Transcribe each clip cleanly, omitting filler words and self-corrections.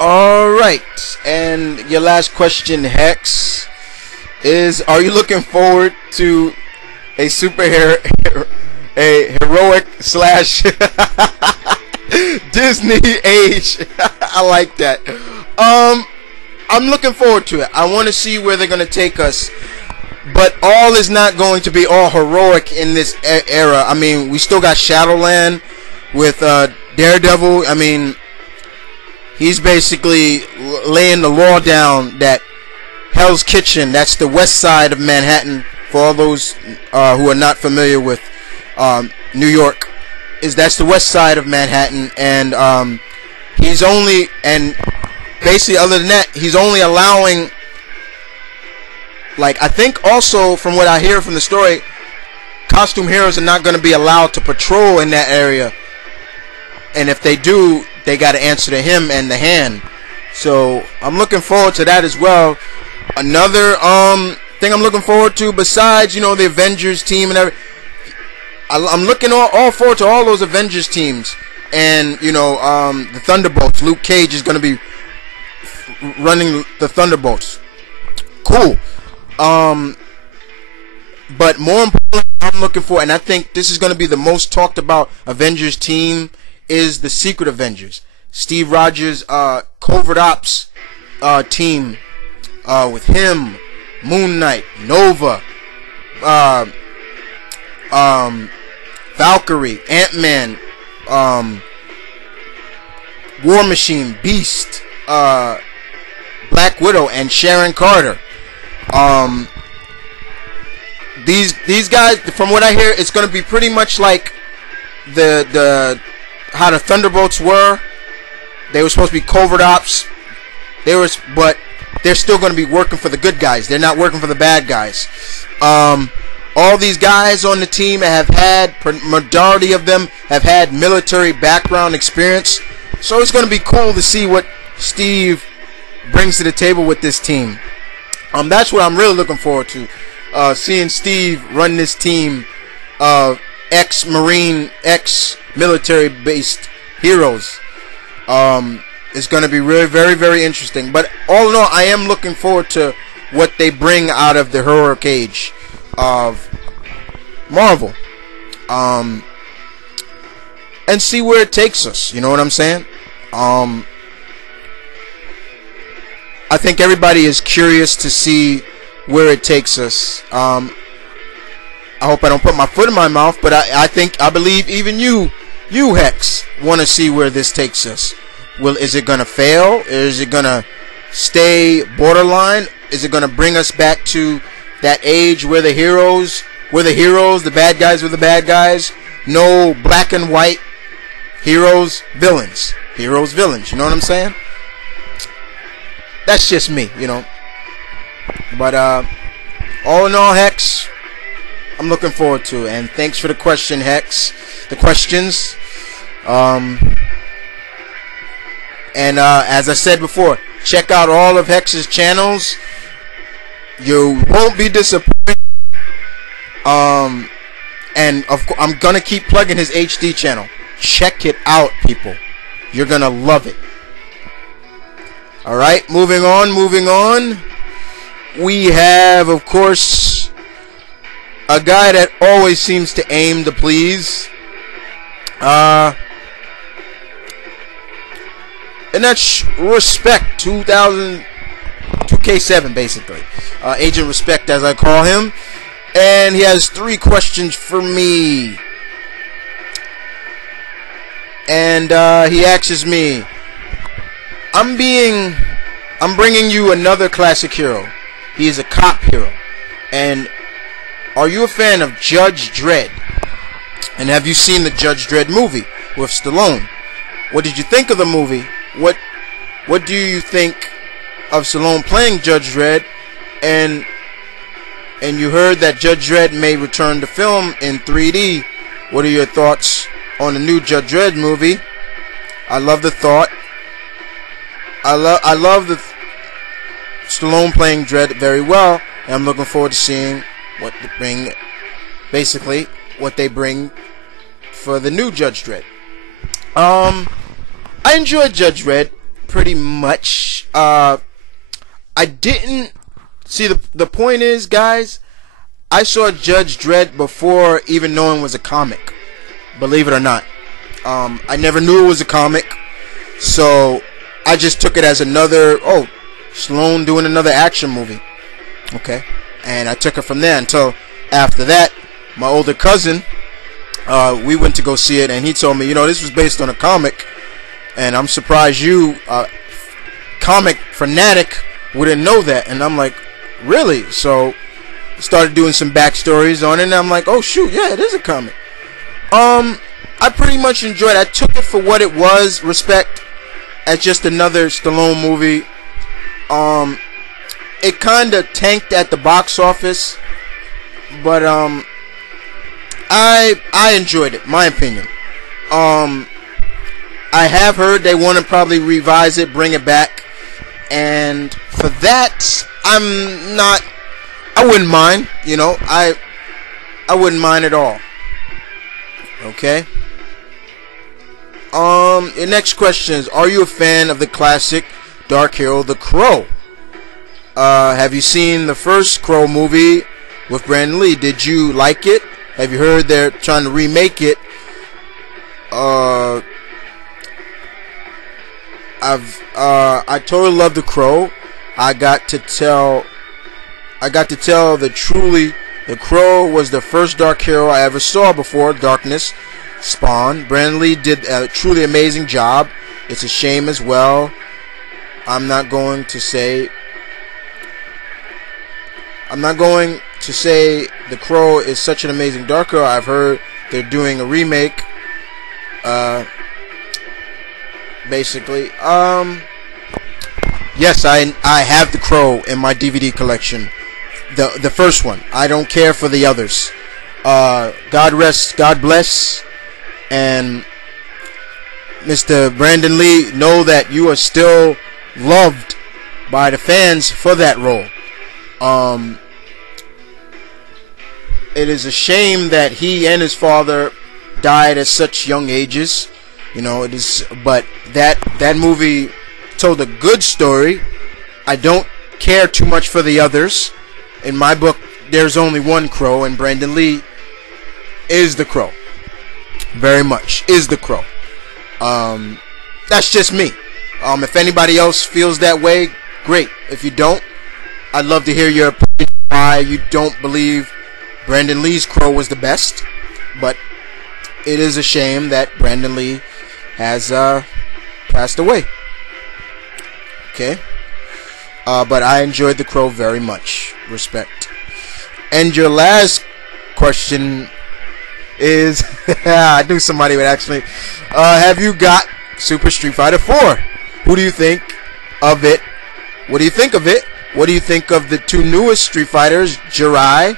Alright, and your last question, Hex, is are you looking forward to a superhero, a heroic slash Disney age? I like that. I'm looking forward to it. I want to see where they're going to take us. But all is not going to be all heroic in this era. I mean, we still got Shadowland with Daredevil. I mean, he's basically laying the law down that Hell's Kitchen, that's the west side of Manhattan, for all those who are not familiar with New York, that's the west side of Manhattan, and he's only, and basically other than that, he's only allowing, like, I think also from what I hear from the story, costume heroes are not going to be allowed to patrol in that area, and if they do, they got to answer to him and the Hand. So I'm looking forward to that as well. Another thing I'm looking forward to, besides, you know, the Avengers team and everything, I'm looking all forward to all those Avengers teams, and you know, the Thunderbolts. Luke Cage is going to be running the Thunderbolts. Cool. But more importantly, I'm looking for, and I think this is going to be the most talked about Avengers team, is the Secret Avengers. Steve Rogers' Covert Ops team, with him, Moon Knight, Nova, Valkyrie, Ant-Man, War Machine, Beast, Black Widow, and Sharon Carter. These guys, from what I hear, it's going to be pretty much like how the Thunderbolts were. They were supposed to be covert ops. But they're still going to be working for the good guys. They're not working for the bad guys. All these guys on the team have had, majority of them have had military background experience. So it's going to be cool to see what Steve brings to the table with this team. That's what I'm really looking forward to. Seeing Steve run this team of ex-Marine, ex-military based heroes. It's going to be really very, very interesting. But all in all, I am looking forward to what they bring out of the heroic age of Marvel. And see where it takes us. You know what I'm saying? I think everybody is curious to see where it takes us. I hope I don't put my foot in my mouth, but I believe even you Hex, want to see where this takes us. Is it going to fail? Is it going to stay borderline? Is it going to bring us back to that age where the heroes were the heroes, the bad guys were the bad guys? No black and white heroes, villains. Heroes, villains. You know what I'm saying? That's just me, you know. But all in all, Hex, I'm looking forward to it. And thanks for the question, Hex. The questions. And as I said before, check out all of Hex's channels. You won't be disappointed. And of course, I'm gonna keep plugging his HD channel. Check it out, people. You're gonna love it. All right, moving on. We have, of course, a guy that always seems to aim to please. And that's Respect 2K7, basically. Agent Respect, as I call him. And he has 3 questions for me. And he asks me, I'm bringing you another classic hero. He is a cop hero. And are you a fan of Judge Dredd? And have you seen the Judge Dredd movie with Stallone? What did you think of the movie? What do you think of Stallone playing Judge Dredd? And you heard that Judge Dredd may return to film in 3D. What are your thoughts on the new Judge Dredd movie? I love the thought. I love the Stallone playing Dredd very well, and I'm looking forward to seeing what they bring, basically what they bring for the new Judge Dredd. I enjoyed Judge Dredd pretty much. I didn't see the point is, guys, I saw Judge Dredd before even knowing it was a comic. Believe it or not. I never knew it was a comic, so I just took it as another, oh, Stallone doing another action movie. Okay. And I took it from there until after that, my older cousin, we went to go see it, and he told me, you know, this was based on a comic, and I'm surprised you, comic fanatic, wouldn't know that. And I'm like, really? So started doing some backstories on it, and I'm like, oh shoot, yeah, it is a comic. I pretty much enjoyed it. I took it for what it was, respect, as just another Stallone movie. It kind of tanked at the box office, but I enjoyed it, my opinion. I have heard they want to probably revise it, bring it back, and for that, I wouldn't mind, you know, I wouldn't mind at all. Okay. The next question is, are you a fan of the classic dark hero, The Crow? Have you seen the first Crow movie with Brandon Lee? Did you like it? Have you heard they're trying to remake it? I totally love The Crow. I got to tell that truly The Crow was the first dark hero I ever saw before Darkness Spawn. Brandon Lee did a truly amazing job. It's a shame as well. I'm not going to say The Crow is such an amazing dark hero. I've heard they're doing a remake. Basically, yes, I have The Crow in my DVD collection. The first one. I don't care for the others. God rest, God bless, and Mr. Brandon Lee, know that you are still loved by the fans for that role. It is a shame that he and his father died at such young ages. You know, it is, but that movie told a good story. I don't care too much for the others. In my book, there's only one Crow, and Brandon Lee is the Crow. Very much is the Crow. That's just me. If anybody else feels that way, great. If you don't, I'd love to hear your opinion why you don't believe Brandon Lee's Crow was the best. But it is a shame that Brandon Lee has passed away. Okay. But I enjoyed The Crow very much. Respect. And your last question is, I knew somebody would actually. Have you got Super Street Fighter 4? Who do you think of it? What do you think of it? What do you think of the two newest Street Fighters, Jirai,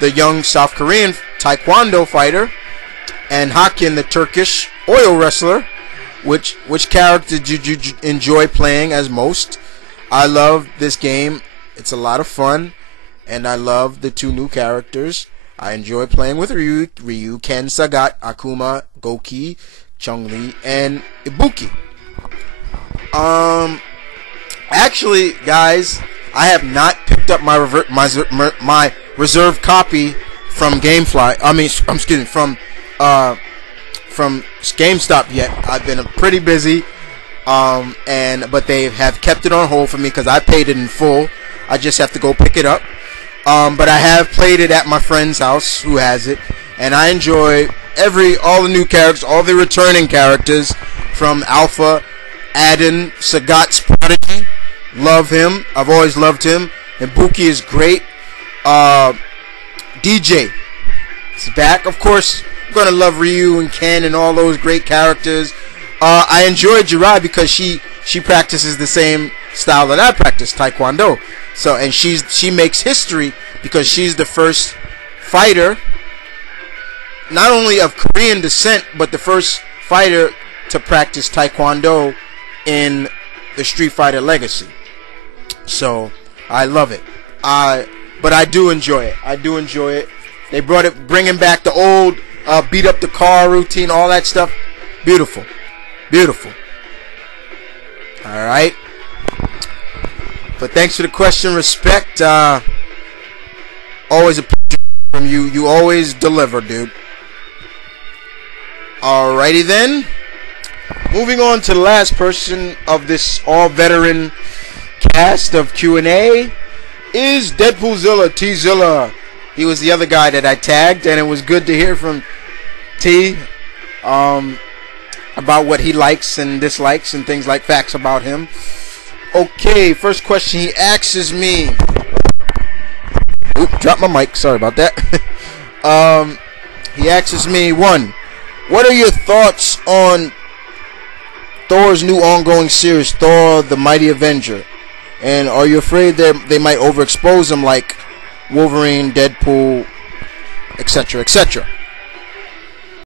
the young South Korean Taekwondo fighter, and Hakan, the Turkish oil wrestler? Which character did you enjoy playing as most? I love this game. It's a lot of fun, and I love the two new characters. I enjoy playing with Ryu, Ken, Sagat, Akuma, Goki, Chun-Li, and Ibuki. Actually, guys, I have not picked up my reserve copy from GameFly. From GameStop yet. I've been pretty busy, but they have kept it on hold for me because I paid it in full. I just have to go pick it up. But I have played it at my friend's house who has it, and I enjoy all the new characters, all the returning characters from Alpha, Adin, Sagat's prodigy. Love him. I've always loved him. And Buki is great. DJ is back. Of course, I'm gonna love Ryu and Ken and all those great characters. I enjoy Jirai because she practices the same style that I practice, Taekwondo. So, and she makes history because she's the first fighter, not only of Korean descent, but the first fighter to practice Taekwondo in the Street Fighter legacy. So I love it. But I do enjoy it. I do enjoy it. They bringing back the old beat up the car routine, all that stuff. Beautiful, beautiful. All right. But thanks for the question. Respect. Always a pleasure from you. You always deliver, dude. Alrighty then. Moving on to the last person of this all-veteran cast of Q&A is Deadpoolzilla, T-Zilla. He was the other guy that I tagged, and it was good to hear from T about what he likes and dislikes and things like facts about him. Okay, first question he asks me. Oop, dropped my mic. Sorry about that. He asks me, 1, what are your thoughts on Thor's new ongoing series, Thor the Mighty Avenger? And are you afraid that they might overexpose him like Wolverine, Deadpool, etc., etc.?